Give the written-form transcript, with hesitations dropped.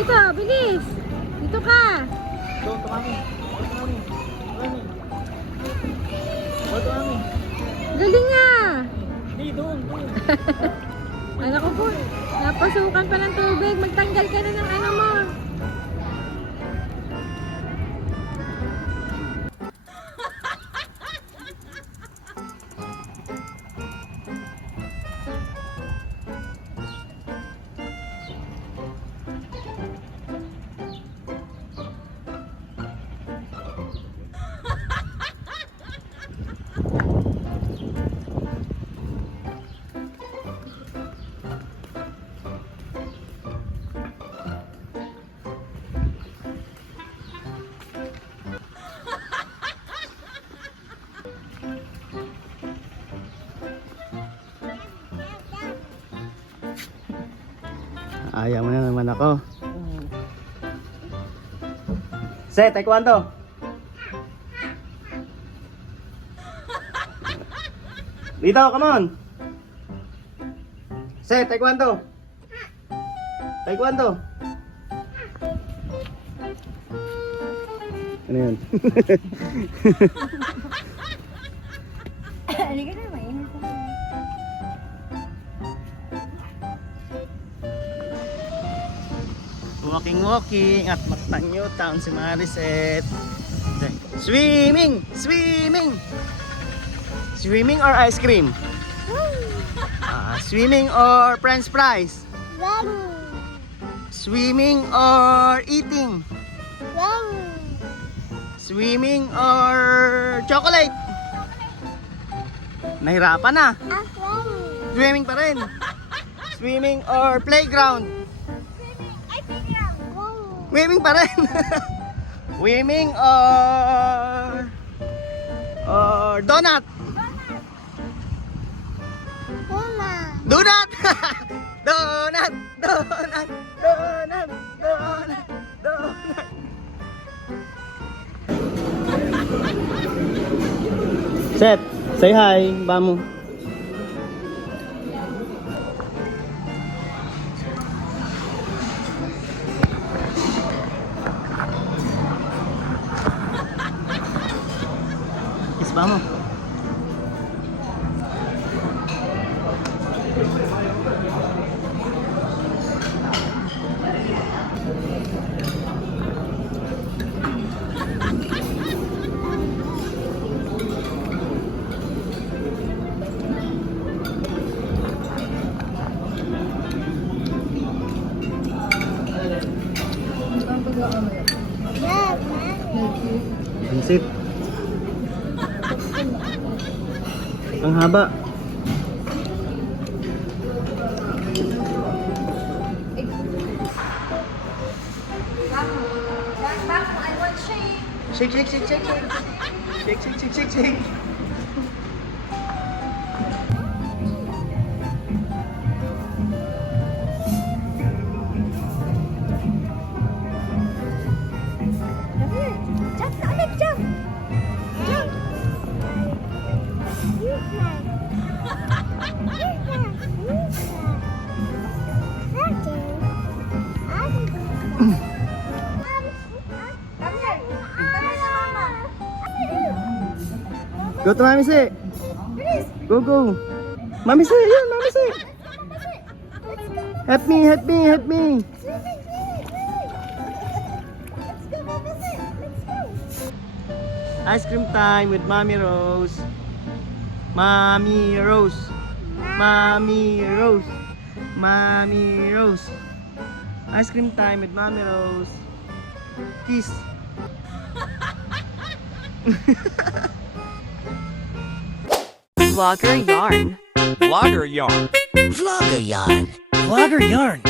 Dito, bilis. Dito ka. Doon, tumami. Tumami. Galing nga. Hindi, doon. Anak ko po, napasukan pa ng tubig. Magtanggal ka na ng ano mo. Ayaw mo na naman ako. Se, taekwondo. Dito, come on. Se, taekwondo. Taekwondo. Ano yun? Halika na, mainit ka na. Walking at Mactanyo Town si Mariset. Swimming! Swimming or ice cream? Swimming or french fries? Swimming or eating? Swimming or chocolate? Nahirapan na. Swimming pa rin. Swimming or playground? Swimming pa rin. Swimming or donut? Donut! Donut! Set, say hi, Bamu. Kiss Bamu. Pansit. Ang haba. I want shake. Shake. Jump na ulit, jump. Jump. Go to Mami Si. Go. Mami Si, yun, Mami Si. Help me. Ice cream time with Mommy Rose. Mommy Rose. Ice cream time with Mommy Rose. Kiss. Vlogger yarn. Vlogger yarn.